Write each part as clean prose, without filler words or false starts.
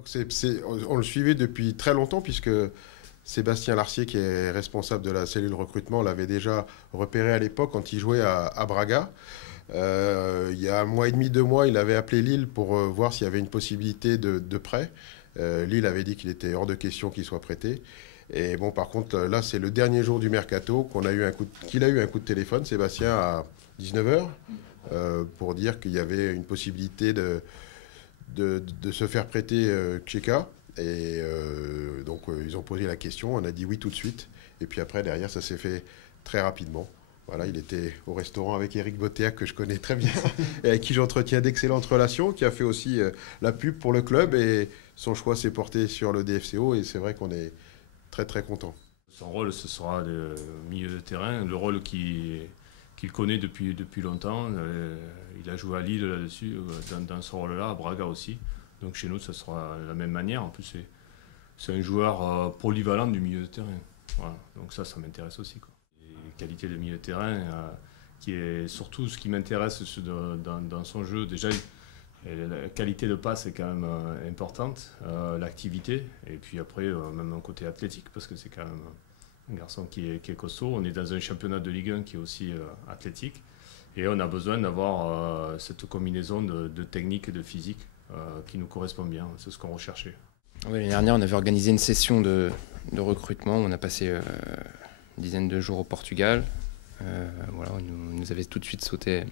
Donc on le suivait depuis très longtemps puisque Sébastien Larcier, qui est responsable de la cellule recrutement, l'avait déjà repéré à l'époque quand il jouait à Braga. Il y a un mois et demi, 2 mois, il avait appelé Lille pour voir s'il y avait une possibilité de prêt. Lille avait dit qu'il était hors de question qu'il soit prêté. Et bon, par contre, là, c'est le dernier jour du mercato qu'il a eu un coup de téléphone, Sébastien, à 19h, pour dire qu'il y avait une possibilité de se faire prêter Tcheka. Et donc, ils ont posé la question, on a dit oui tout de suite. Et puis après, derrière, ça s'est fait très rapidement. Voilà, il était au restaurant avec Eric Botéac, que je connais très bien, et avec qui j'entretiens d'excellentes relations, qui a fait aussi la pub pour le club. Et son choix s'est porté sur le DFCO. Et c'est vrai qu'on est très très content. Son rôle, ce sera de milieu de terrain, le rôle qu'il connaît depuis longtemps. Il a joué à Lille là-dessus, dans ce rôle-là, à Braga aussi. Donc chez nous, ça sera de la même manière. En plus, c'est un joueur polyvalent du milieu de terrain. Voilà. Donc ça m'intéresse aussi, quoi. Et qualité de milieu de terrain, qui est surtout ce qui m'intéresse dans son jeu. Déjà, la qualité de passe est quand même importante, l'activité, et puis après, même un côté athlétique, parce que c'est quand même un garçon qui est costaud. On est dans un championnat de Ligue 1 qui est aussi athlétique, et on a besoin d'avoir cette combinaison de technique et de physique qui nous correspond bien. C'est ce qu'on recherchait. Oui, l'année dernière, on avait organisé une session de recrutement. On a passé une dizaine de jours au Portugal. Voilà, on nous avait tout de suite sauté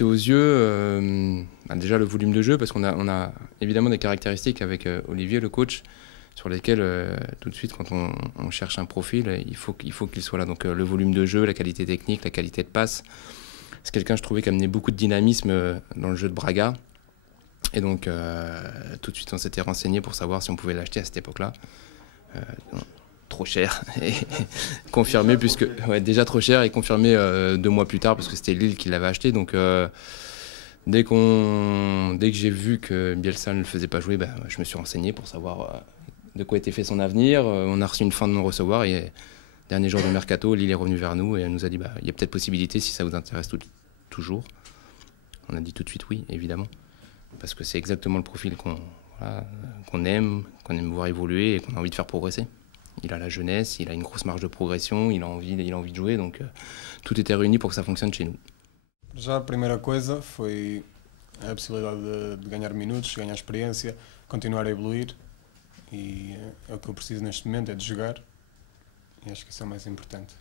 aux yeux. Déjà le volume de jeu, parce qu'on a évidemment des caractéristiques avec Olivier, le coach, sur lesquelles tout de suite, quand on cherche un profil, il faut qu'il soit là. Donc le volume de jeu, la qualité technique, la qualité de passe. C'est quelqu'un, je trouvais, qui amenait beaucoup de dynamisme dans le jeu de Braga. Et donc, tout de suite, on s'était renseigné pour savoir si on pouvait l'acheter à cette époque-là. Trop cher, et confirmé, puisque déjà trop cher, et confirmé 2 mois plus tard, parce que c'était Lille qui l'avait acheté. Donc, dès que j'ai vu que Bielsa ne le faisait pas jouer, je me suis renseigné pour savoir de quoi était fait son avenir. On a reçu une fin de non-recevoir, et dernier jour de mercato, Lille est revenu vers nous et elle nous a dit il y a peut-être possibilité si ça vous intéresse toujours. On a dit tout de suite oui, évidemment. Parce que c'est exactement le profil qu'on aime voir évoluer et qu'on a envie de faire progresser. Il a la jeunesse, il a une grosse marge de progression, il a envie de jouer, donc tout était réuni pour que ça fonctionne chez nous. Já a primeira coisa foi a possibilidade de ganhar minutos, ganhar experiência, continuar a evoluir, e é o que eu preciso neste momento, é de jogar, e acho que isso é o mais importante.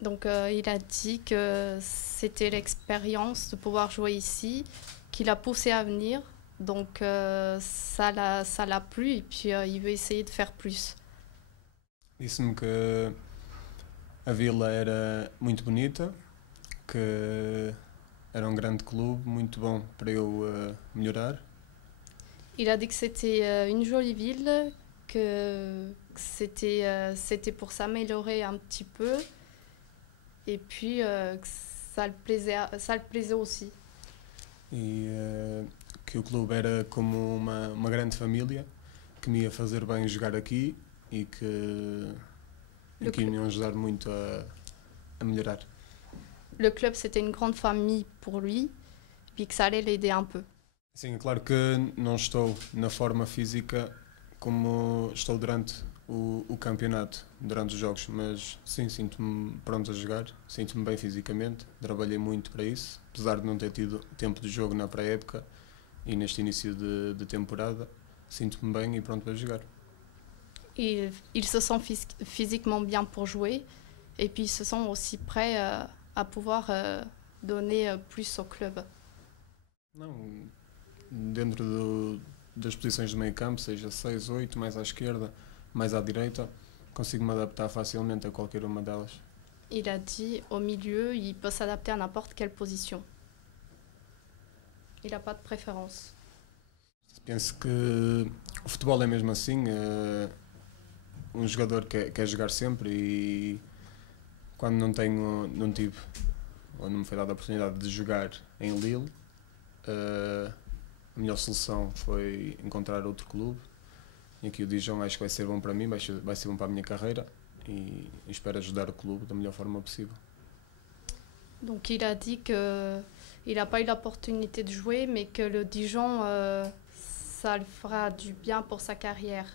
Donc il a dit que c'était l'expérience de pouvoir jouer ici qui l'a poussé à venir, donc ça l'a plu, et puis il veut essayer de faire plus. Disse-me que a vila era muito bonita, que era grande clube, muito bom para eu melhorar. Il a dit que c'était une jolie ville, que c'était pour s'améliorer un petit peu, et puis que ça le plaisait aussi. E que o clube era como uma grande família, que me ia fazer bem jogar aqui, e que me iam ajudar muito a melhorar. Le club, c'était une grande famille pour lui, puis que ça allait l'aider un peu. Sim, é claro que não estou na forma física como estou durante o campeonato, durante os jogos, mas sim, sinto-me pronto a jogar, sinto-me bem fisicamente, trabalhei muito para isso, apesar de não ter tido tempo de jogo na pré-época e neste início de temporada, sinto-me bem e pronto para jogar. Il se sent physiquement bien pour jouer, et puis ils se sent aussi prêts à pouvoir donner plus au club. Não, dentro das posições do meio campo, seja 6, 8, mais à esquerda, mais à direita, consigo me adaptar facilmente a qualquer uma delas. Il a dit au milieu, il peut s'adapter à n'importe quelle position. Il n'a pas de préférence. Penso que o futebol é mesmo assim, jogador quer jogar sempre, e quando não tive, ou não me foi dada a oportunidade de jogar em Lille, a melhor solução foi encontrar outro clube, e aqui o Dijon acho que vai ser bom para mim, vai ser bom para a minha carreira, e espero ajudar o clube da melhor forma possível. Donc il a dit qu'il n'a pas eu l'opportunité de jouer, mais que le Dijon, ça le fera du bien pour sa carrière.